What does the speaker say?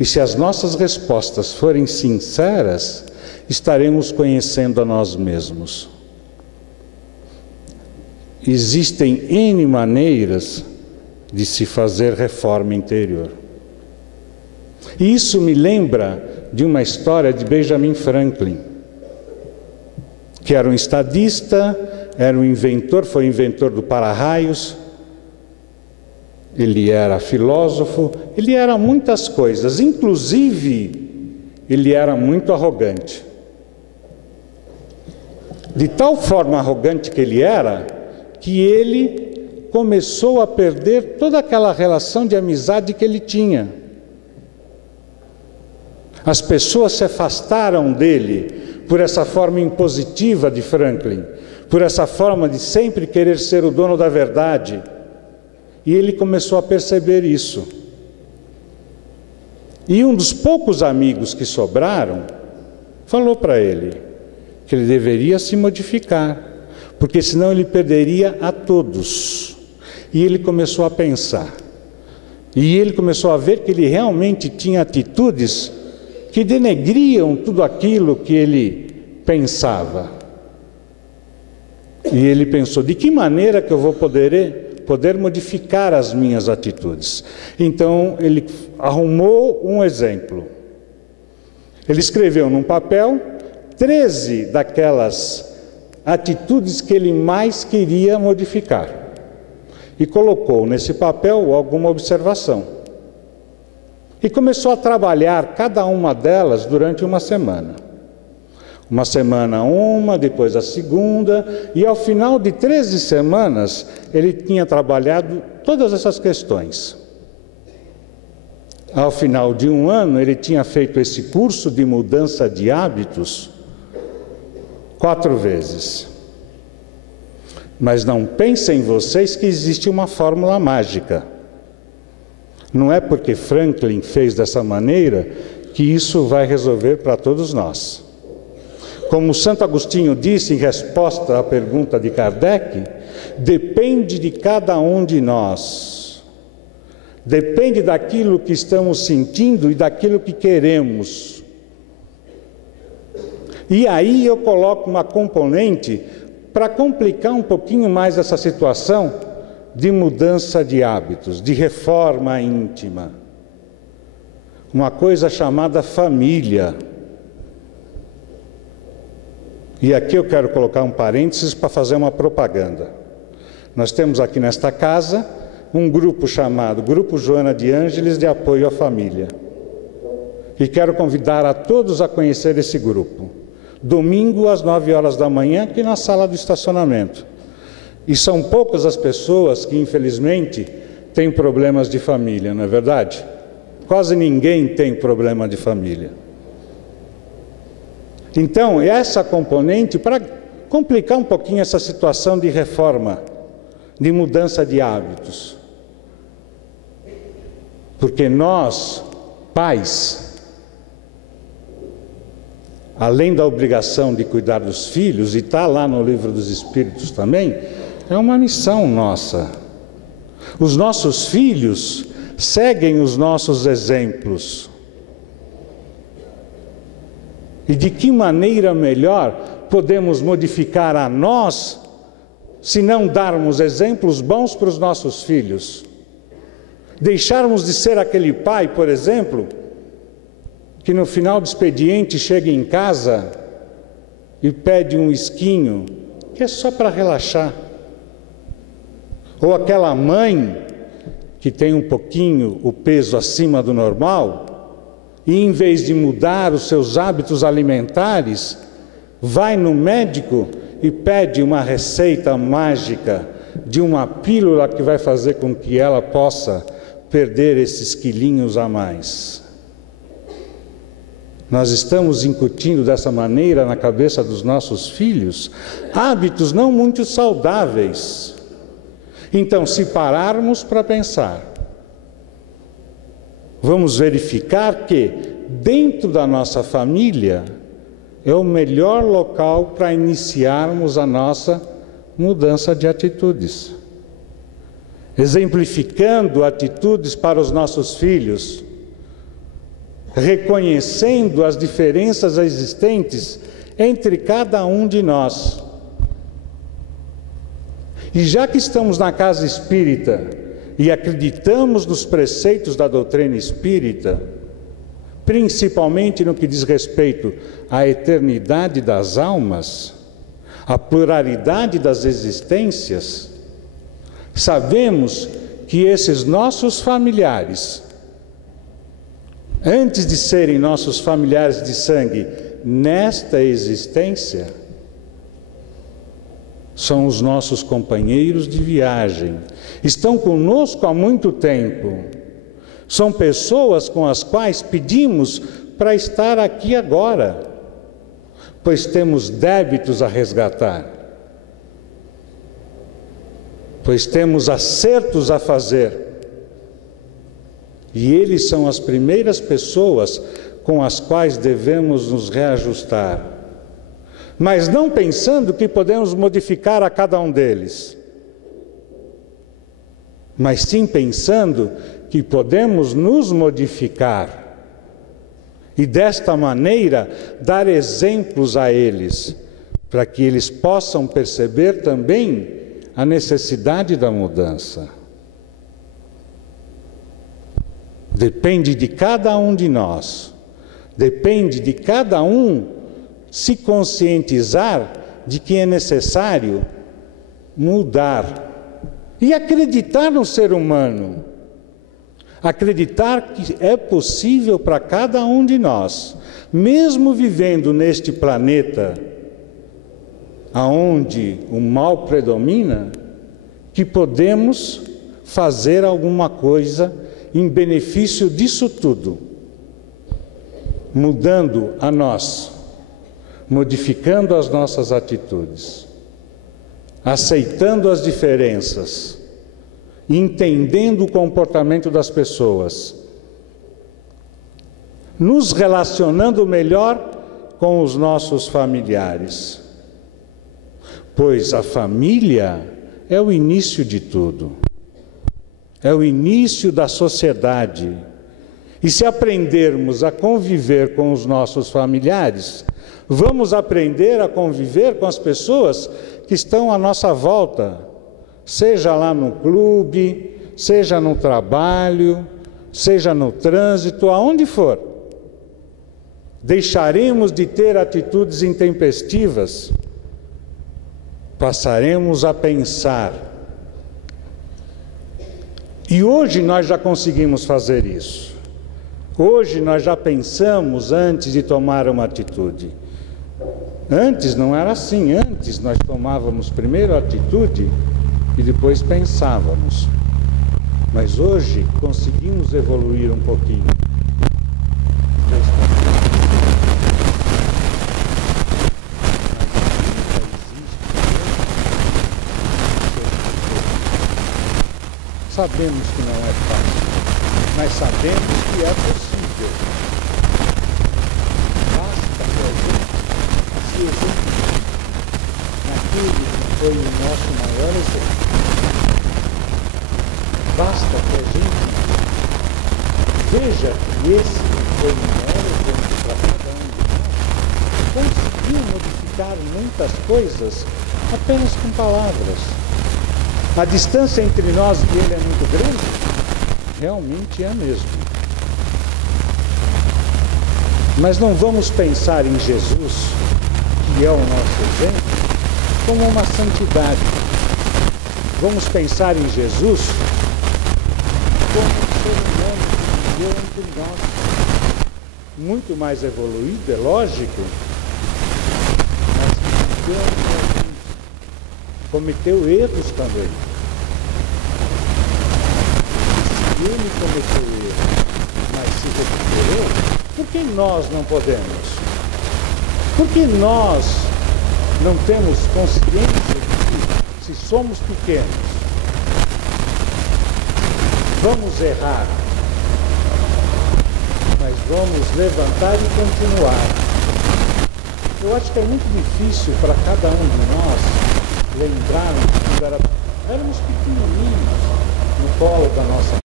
E se as nossas respostas forem sinceras, estaremos conhecendo a nós mesmos. Existem N maneiras de se fazer reforma interior. E isso me lembra de uma história de Benjamin Franklin, que era um estadista, era um inventor, foi inventor do para-raios, ele era filósofo, ele era muitas coisas, inclusive ele era muito arrogante. De tal forma arrogante que ele começou a perder toda aquela relação de amizade que ele tinha. As pessoas se afastaram dele por essa forma impositiva de Franklin, por essa forma de sempre querer ser o dono da verdade. E ele começou a perceber isso. E um dos poucos amigos que sobraram falou para ele que ele deveria se modificar, porque senão ele perderia a todos. E ele começou a pensar. E ele começou a ver que ele realmente tinha atitudes que denegriam tudo aquilo que ele pensava. E ele pensou, de que maneira que eu vou poder modificar as minhas atitudes? Então ele arrumou um exemplo. Ele escreveu num papel 13 daquelas atitudes que ele mais queria modificar. E colocou nesse papel alguma observação. E começou a trabalhar cada uma delas durante uma semana. Uma semana uma, depois a segunda, e ao final de 13 semanas, ele tinha trabalhado todas essas questões. Ao final de um ano, ele tinha feito esse curso de mudança de hábitos 4 vezes. Mas não pensem vocês que existe uma fórmula mágica. Não é porque Franklin fez dessa maneira que isso vai resolver para todos nós. Como Santo Agostinho disse em resposta à pergunta de Kardec, depende de cada um de nós. Depende daquilo que estamos sentindo e daquilo que queremos. E aí eu coloco uma componente para complicar um pouquinho mais essa situação de mudança de hábitos, de reforma íntima. Uma coisa chamada família. E aqui eu quero colocar um parênteses para fazer uma propaganda. Nós temos aqui nesta casa um grupo chamado Grupo Joana de Ângeles de Apoio à Família. E quero convidar a todos a conhecer esse grupo. Domingo às 9 horas da manhã, aqui na sala do estacionamento. E são poucas as pessoas que, infelizmente, têm problemas de família, não é verdade? Quase ninguém tem problema de família. Então, essa componente, para complicar um pouquinho essa situação de reforma, de mudança de hábitos. Porque nós, pais, além da obrigação de cuidar dos filhos, e está lá no Livro dos Espíritos também, é uma missão nossa. Os nossos filhos seguem os nossos exemplos. E de que maneira melhor podemos modificar a nós, se não darmos exemplos bons para os nossos filhos? Deixarmos de ser aquele pai, por exemplo, que no final do expediente chega em casa e pede um esquinho, que é só para relaxar. Ou aquela mãe que tem um pouquinho o peso acima do normal, e em vez de mudar os seus hábitos alimentares, vai no médico e pede uma receita mágica de uma pílula que vai fazer com que ela possa perder esses quilinhos a mais. Nós estamos incutindo dessa maneira na cabeça dos nossos filhos hábitos não muito saudáveis. Então, se pararmos para pensar, vamos verificar que dentro da nossa família é o melhor local para iniciarmos a nossa mudança de atitudes. Exemplificando atitudes para os nossos filhos, reconhecendo as diferenças existentes entre cada um de nós. E já que estamos na casa espírita e acreditamos nos preceitos da doutrina espírita, principalmente no que diz respeito à eternidade das almas, à pluralidade das existências, sabemos que esses nossos familiares, antes de serem nossos familiares de sangue nesta existência, são os nossos companheiros de viagem, estão conosco há muito tempo, são pessoas com as quais pedimos para estar aqui agora, pois temos débitos a resgatar, pois temos acertos a fazer, e eles são as primeiras pessoas com as quais devemos nos reajustar, mas não pensando que podemos modificar a cada um deles, mas sim pensando que podemos nos modificar e desta maneira dar exemplos a eles, para que eles possam perceber também a necessidade da mudança. Depende de cada um de nós, depende de cada um se conscientizar de que é necessário mudar e acreditar no ser humano, acreditar que é possível para cada um de nós, mesmo vivendo neste planeta aonde o mal predomina, que podemos fazer alguma coisa em benefício disso tudo, mudando a nós, modificando as nossas atitudes, aceitando as diferenças, entendendo o comportamento das pessoas, nos relacionando melhor com os nossos familiares, pois a família é o início de tudo, é o início da sociedade. E se aprendermos a conviver com os nossos familiares, vamos aprender a conviver com as pessoas que estão à nossa volta, seja lá no clube, seja no trabalho, seja no trânsito, aonde for. Deixaremos de ter atitudes intempestivas, passaremos a pensar. E hoje nós já conseguimos fazer isso. Hoje nós já pensamos antes de tomar uma atitude. Antes não era assim, antes nós tomávamos primeiro a atitude e depois pensávamos. Mas hoje conseguimos evoluir um pouquinho. Sabemos que não é fácil, mas sabemos que é possível. Basta que a gente se exercite naquilo que foi o nosso maior exemplo. Basta que a gente veja que esse foi o maior exemplo para cada um de nós. Conseguiu modificar muitas coisas apenas com palavras. A distância entre nós e ele é muito grande? Realmente é mesmo. Mas não vamos pensar em Jesus, que é o nosso exemplo, como uma santidade. Vamos pensar em Jesus como um ser humano que viveu entre nós. Muito mais evoluído, é lógico, mas que viveu entre nós. Cometeu erros também. E se ele cometeu erros, mas se recuperou, por que nós não podemos? Por que nós não temos consciência de que, se somos pequenos, vamos errar, mas vamos levantar e continuar? Eu acho que é muito difícil para cada um de nós lembrarmos quando éramos pequenininhos no colo da nossa